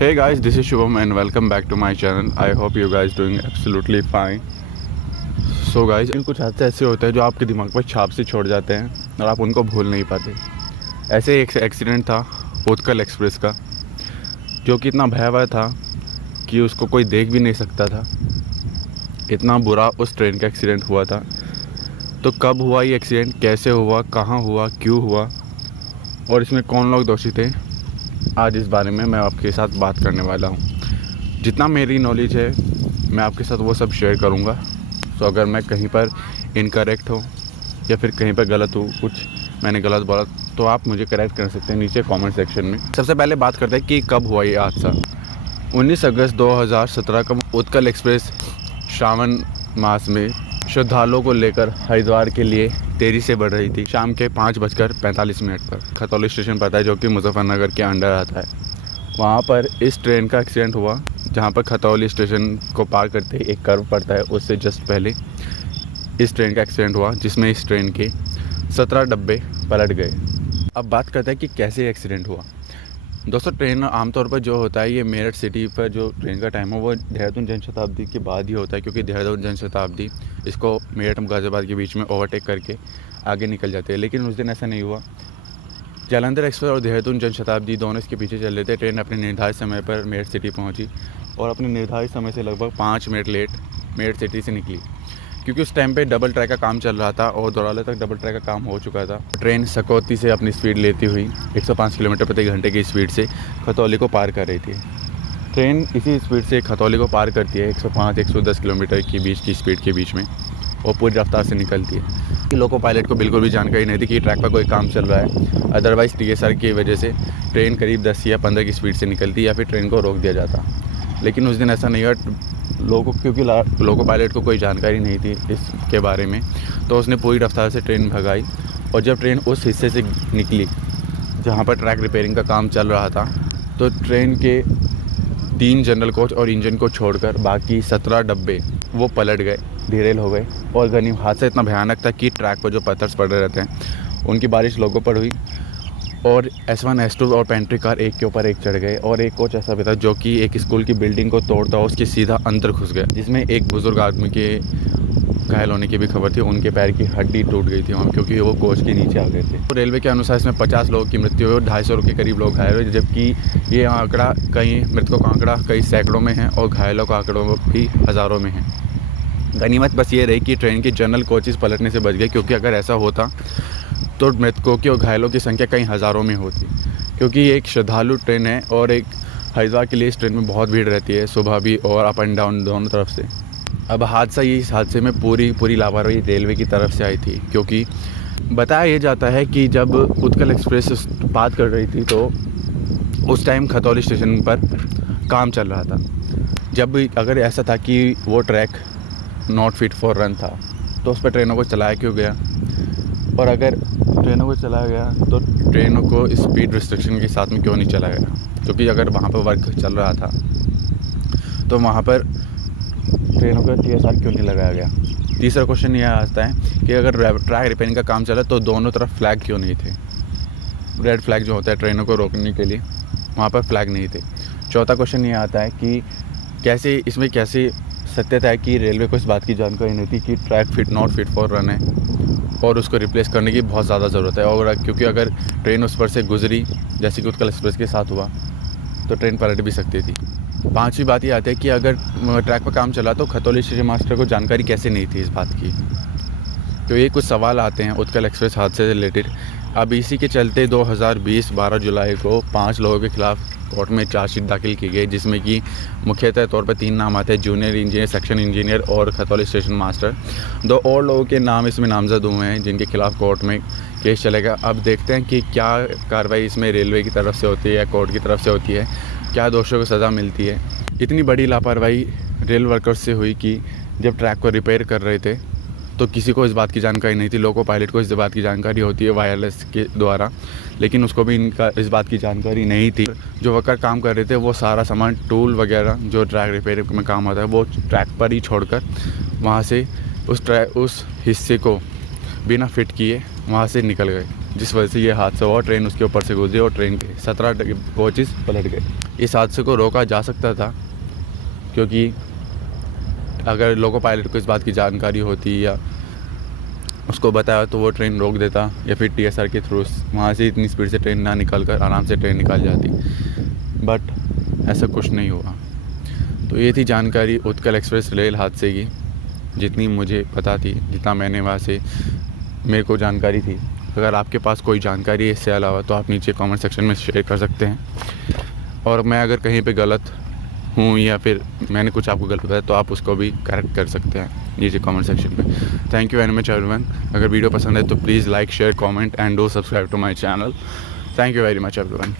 Hey guys, this is Shubham and welcome back to my channel. I hope you guys doing absolutely fine. So guys, इन कुछ हादसे ऐसे होते हैं जो आपके दिमाग पर छाप से छोड़ जाते हैं और आप उनको भूल नहीं पाते। ऐसे एक एक्सीडेंट था उत्कल एक्सप्रेस का, जो कि इतना भयावह था कि उसको कोई देख भी नहीं सकता था। इतना बुरा उस ट्रेन का एक्सीडेंट हुआ था। तो कब हुआ ये एक्सीडेंट, कैसे हुआ, कहाँ हुआ, क्यों हुआ और इसमें कौन लोग दोषी थे, आज इस बारे में मैं आपके साथ बात करने वाला हूँ। जितना मेरी नॉलेज है मैं आपके साथ वो सब शेयर करूँगा। तो अगर मैं कहीं पर इनकरेक्ट हो या फिर कहीं पर गलत हूँ, कुछ मैंने गलत बोला, तो आप मुझे करेक्ट कर सकते हैं नीचे कमेंट सेक्शन में। सबसे पहले बात करते हैं कि कब हुआ ये हादसा। 19 अगस्त 2017 को उत्कल एक्सप्रेस श्रावण मास में श्रद्धालुओं को लेकर हरिद्वार के लिए देरी से बढ़ रही थी। शाम के 5:45 पर खतौली स्टेशन पड़ता है, जो कि मुजफ्फरनगर के अंडर आता है। वहाँ पर इस ट्रेन का एक्सीडेंट हुआ, जहाँ पर खतौली स्टेशन को पार करते एक कर्व पड़ता है, उससे जस्ट पहले इस ट्रेन का एक्सीडेंट हुआ, जिसमें इस ट्रेन के 17 डब्बे पलट गए। अब बात करते हैं कि कैसे एक्सीडेंट हुआ। दोस्तों, ट्रेन आमतौर पर जो होता है, ये मेरठ सिटी पर जो ट्रेन का टाइम है वो देहरादून जनशताब्दी के बाद ही होता है, क्योंकि देहरादून जनशताब्दी इसको मेरठ गाज़ियाबाद के बीच में ओवरटेक करके आगे निकल जाते हैं। लेकिन उस दिन ऐसा नहीं हुआ। जालंधर एक्सप्रेस और देहरादून जनशताब्दी दोनों इसके पीछे चल रहे थे। ट्रेन अपने निर्धारित समय पर मेरठ सिटी पहुंची और अपने निर्धारित समय से लगभग 5 मिनट लेट मेरठ सिटी से निकली, क्योंकि उस टाइम पे डबल ट्रैक का काम चल रहा था और दौराले तक डबल ट्रैक का काम हो चुका था। ट्रेन सकौती से अपनी स्पीड लेती हुई 105 किलोमीटर प्रति घंटे की स्पीड से खतौली को पार कर रही थी। ट्रेन इसी स्पीड से खतौली को पार करती है 105-110 किलोमीटर के बीच की स्पीड के बीच में, और पूरी रफ्तार से निकलती है। लोको पायलट को बिल्कुल भी जानकारी नहीं थी कि ट्रैक पर कोई काम चल रहा है। अदरवाइज़ TSR की वजह से ट्रेन करीब 10 या 15 की स्पीड से निकलती या फिर ट्रेन को रोक दिया जाता। लेकिन उस दिन ऐसा नहीं हुआ क्योंकि लोको पायलट को कोई जानकारी नहीं थी इसके बारे में, तो उसने पूरी रफ्तार से ट्रेन भगाई। और जब ट्रेन उस हिस्से से निकली जहाँ पर ट्रैक रिपेयरिंग का काम चल रहा था, तो ट्रेन के 3 जनरल कोच और इंजन को छोड़कर बाकी 17 डब्बे वो पलट गए, डिरेल हो गए। और गनी हादसा इतना भयानक था कि ट्रैक पर जो पत्थर पड़े रहते हैं उनकी बारिश लोगों पर हुई, और S1 S2 और पेंट्री कार एक के ऊपर एक चढ़ गए। और एक कोच ऐसा भी था जो कि एक स्कूल की बिल्डिंग को तोड़ता उसके सीधा अंदर घुस गया, जिसमें एक बुजुर्ग आदमी के घायल होने की भी खबर थी। उनके पैर की हड्डी टूट गई थी वहाँ, क्योंकि वो कोच के नीचे आ गए थे। तो रेलवे के अनुसार इसमें 50 लोगों की मृत्यु हुई और 250 के करीब लोग घायल हुए, जबकि ये आंकड़ा कई मृतकों का आंकड़ा कई सैकड़ों में है और घायलों का आंकड़ों भी हज़ारों में है। गनीमत बस ये रही कि ट्रेन के जनरल कोचेस पलटने से बच गए, क्योंकि अगर ऐसा होता तो मृतकों की और घायलों की संख्या कई हज़ारों में होती, क्योंकि ये एक श्रद्धालु ट्रेन है और एक हरिद्वार के लिए इस ट्रेन में बहुत भीड़ रहती है, सुबह भी और अप एंड डाउन दोनों तरफ से। अब इस हादसे में पूरी लापरवाही रेलवे की तरफ से आई थी, क्योंकि बताया ये जाता है कि जब उत्कल एक्सप्रेस बात कर रही थी तो उस टाइम खतौली स्टेशन पर काम चल रहा था। जब अगर ऐसा था कि वो track not fit for run था, तो उस पर ट्रेनों को चलाया क्यों गया, और अगर ट्रेनों को चलाया गया तो ट्रेनों को स्पीड रिस्ट्रिक्शन के साथ में क्यों नहीं चलाया गया, क्योंकि अगर वहाँ पर वर्क चल रहा था तो वहाँ पर ट्रेनों का TSR क्यों नहीं लगाया गया। तीसरा क्वेश्चन यह आता है कि अगर ट्रैक रिपेयरिंग का काम चला तो दोनों तरफ फ्लैग क्यों नहीं थे। रेड फ्लैग जो होता है ट्रेनों को रोकने के लिए, वहाँ पर फ्लैग नहीं थे। चौथा क्वेश्चन ये आता है कि कैसे सत्यता है कि रेलवे को इस बात की जानकारी नहीं थी कि track not fit for run है और उसको रिप्लेस करने की बहुत ज़्यादा ज़रूरत है। और क्योंकि अगर ट्रेन उस पर से गुजरी, जैसे कि उत्कल एक्सप्रेस के साथ हुआ, तो ट्रेन पलट भी सकती थी। पांचवी बात ये आती है कि अगर ट्रैक पर काम चला तो खतौली स्टेशन मास्टर को जानकारी कैसे नहीं थी इस बात की। तो ये कुछ सवाल आते हैं उत्कल एक्सप्रेस हादसे से रिलेटेड। अब इसी के चलते 2020 12 जुलाई को 5 लोगों के खिलाफ कोर्ट में चार्जशीट दाखिल की गई, जिसमें कि मुख्यतः तौर पर 3 नाम आते हैं, जूनियर इंजीनियर, सेक्शन इंजीनियर और खतौली स्टेशन मास्टर। 2 और लोगों के नाम इसमें नामजद हुए हैं, जिनके खिलाफ कोर्ट में केस चलेगा। अब देखते हैं कि क्या कार्रवाई इसमें रेलवे की तरफ से होती है या कोर्ट की तरफ से होती है, क्या दोषियों को सज़ा मिलती है। इतनी बड़ी लापरवाही रेल वर्कर्स से हुई कि जब ट्रैक को रिपेयर कर रहे थे तो किसी को इस बात की जानकारी नहीं थी। लोको पायलट को इस बात की जानकारी होती है वायरलेस के द्वारा, लेकिन उसको भी इस बात की जानकारी नहीं थी। जो वर्कर काम कर रहे थे वो सारा सामान, टूल वगैरह जो ट्रैक रिपेयर में काम आता है, वो ट्रैक पर ही छोड़कर वहाँ से उस हिस्से को बिना फिट किए वहाँ से निकल गए, जिस वजह से ये हादसा हुआ। ट्रेन उसके ऊपर से गुजरी और ट्रेन के 17 कोचेस पलट गए। इस हादसे को रोका जा सकता था, क्योंकि अगर लोको पायलट को इस बात की जानकारी होती या उसको बताया तो वो ट्रेन रोक देता, या फिर TSR के थ्रू वहाँ से इतनी स्पीड से ट्रेन ना निकल कर आराम से ट्रेन निकाल जाती। बट ऐसा कुछ नहीं हुआ। तो ये थी जानकारी उत्कल एक्सप्रेस रेल हादसे की, जितनी मुझे पता थी, जितना मैंने वहाँ से मेरे को जानकारी थी। अगर आपके पास कोई जानकारी है इससे अलावा तो आप नीचे कमेंट सेक्शन में शेयर कर सकते हैं। और मैं अगर कहीं पे गलत हूँ या फिर मैंने कुछ आपको गलत बताया तो आप उसको भी करेक्ट कर सकते हैं नीचे कमेंट सेक्शन पे। Thank you very much everyone. अगर वीडियो पसंद है तो please like, share, comment and do subscribe to my channel. Thank you very much everyone.